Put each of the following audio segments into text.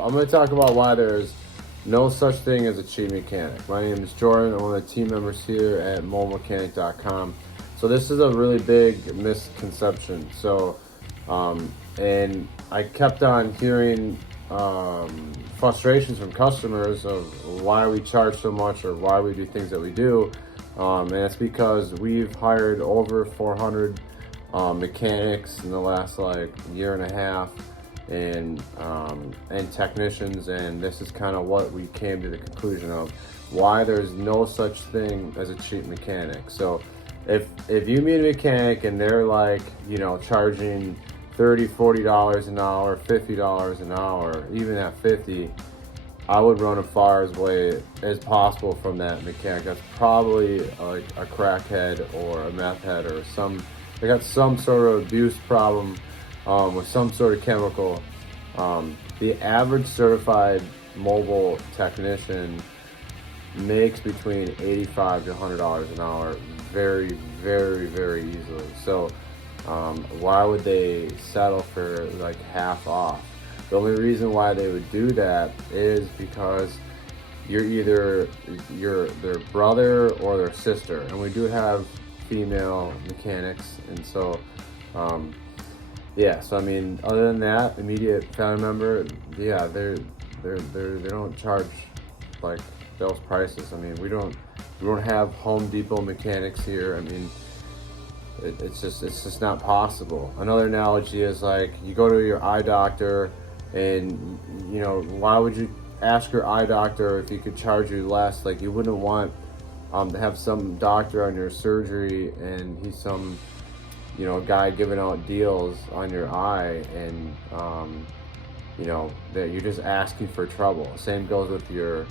I'm going to talk about why there's no such thing as a cheap mechanic. My name is Jordan. I'm one of the team members here at molemechanic.com. So this is a really big misconception. And I kept on hearing frustrations from customers of why we charge so much or why we do things that we do. And it's because we've hired over 400 mechanics in the last year and a half, and technicians, and this is kind of what we came to the conclusion of why there's no such thing as a cheap mechanic. So if you meet a mechanic and they're charging $30-$40 an hour, $50 an hour, even at $50, I would run as far away as possible from that mechanic. That's probably a crackhead or a meth head or they got some sort of abuse problem with some sort of chemical. The average certified mobile technician makes between $85 to $100 an hour very, very, very easily. So why would they settle for half off? The only reason why they would do that is because you're either their brother or their sister, and we do have female mechanics, and so so I mean, other than that, immediate family member, they don't charge those prices. I mean, we don't have Home Depot mechanics here. I mean, it's just not possible. Another analogy is you go to your eye doctor, and why would you ask your eye doctor if he could charge you less? You wouldn't want to have some doctor on your surgery and he's some guy giving out deals on your eye, and that you're just asking for trouble. Same goes with your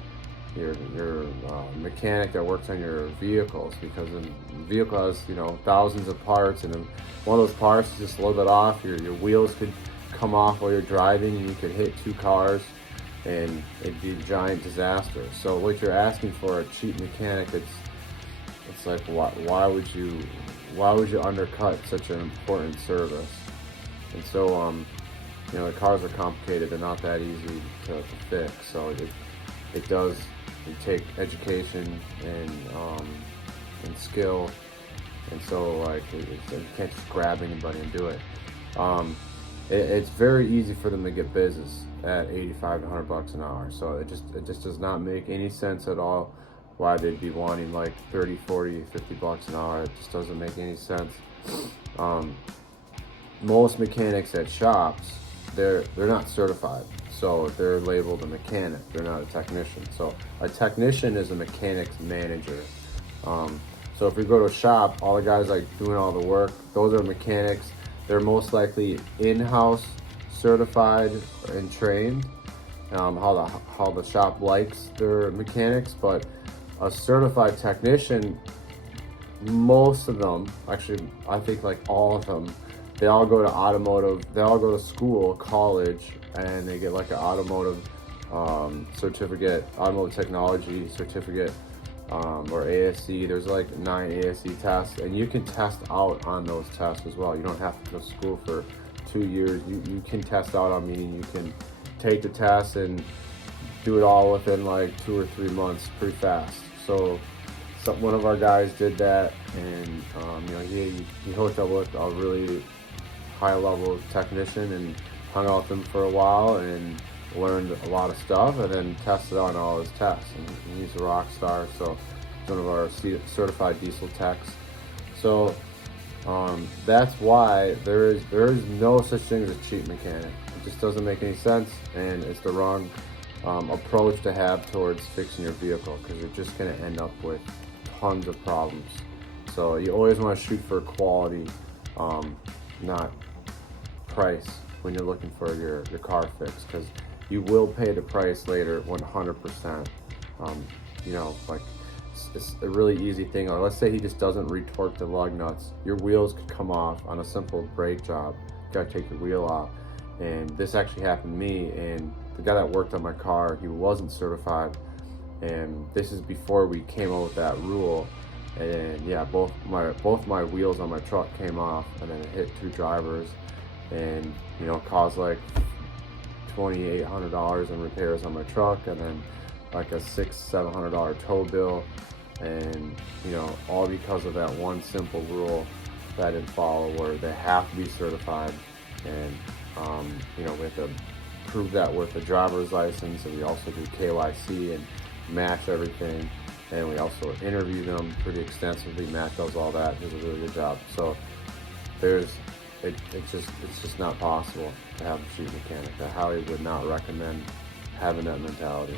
mechanic that works on your vehicles, because the vehicle has thousands of parts, and if one of those parts is just a little bit off, your wheels could come off while you're driving, and you could hit two cars and it'd be a giant disaster. So what you're asking for a cheap mechanic, it's why would you undercut such an important service? And so the cars are complicated, they're not that easy to fix. So it does take education and skill, and so you can't just grab anybody and do it. It's very easy for them to get business at $85 to $100 an hour. So it just does not make any sense at all why they'd be wanting $30, $40, $50 an hour. It just doesn't make any sense. Most mechanics at shops, they're not certified, so they're labeled a mechanic. They're not a technician. So a technician is a mechanic's manager. So if we go to a shop, all the guys doing all the work, those are mechanics. They're most likely in-house certified and trained. How the shop likes their mechanics, but a certified technician, most of them, actually I think all of them, they all go to school, college, and they get an automotive certificate, automotive technology certificate, or ASC. There's 9 ASC tests, and you can test out on those tests as well. You don't have to go to school for 2 years. You can test out on, meaning you can take the test and do it all within 2 or 3 months, pretty fast. So one of our guys did that, and he hooked up with a really high level technician and hung out with him for a while and learned a lot of stuff, and then tested on all his tests, and he's a rock star. So he's one of our certified diesel techs. So that's why there is no such thing as a cheap mechanic. It just doesn't make any sense, and it's the wrong approach to have towards fixing your vehicle, because you're just going to end up with tons of problems. So you always want to shoot for quality, not price, when you're looking for your car fixed, because you will pay the price later 100%. It's a really easy thing. Or let's say he just doesn't retorque the lug nuts. Your wheels could come off on a simple brake job. You gotta take your wheel off. And this actually happened to me, and the guy that worked on my car, he wasn't certified. And this is before we came up with that rule. And yeah, both my wheels on my truck came off, and then it hit 2 drivers, and caused $2,800 in repairs on my truck, and then like a $600-700 tow bill, and all because of that one simple rule that I didn't follow, where they have to be certified, and we have to prove that with a driver's license, and we also do KYC and match everything, and we also interview them pretty extensively. Matt does all that; he does a really good job. So it's just not possible to have a sheet mechanic. I highly would not recommend having that mentality.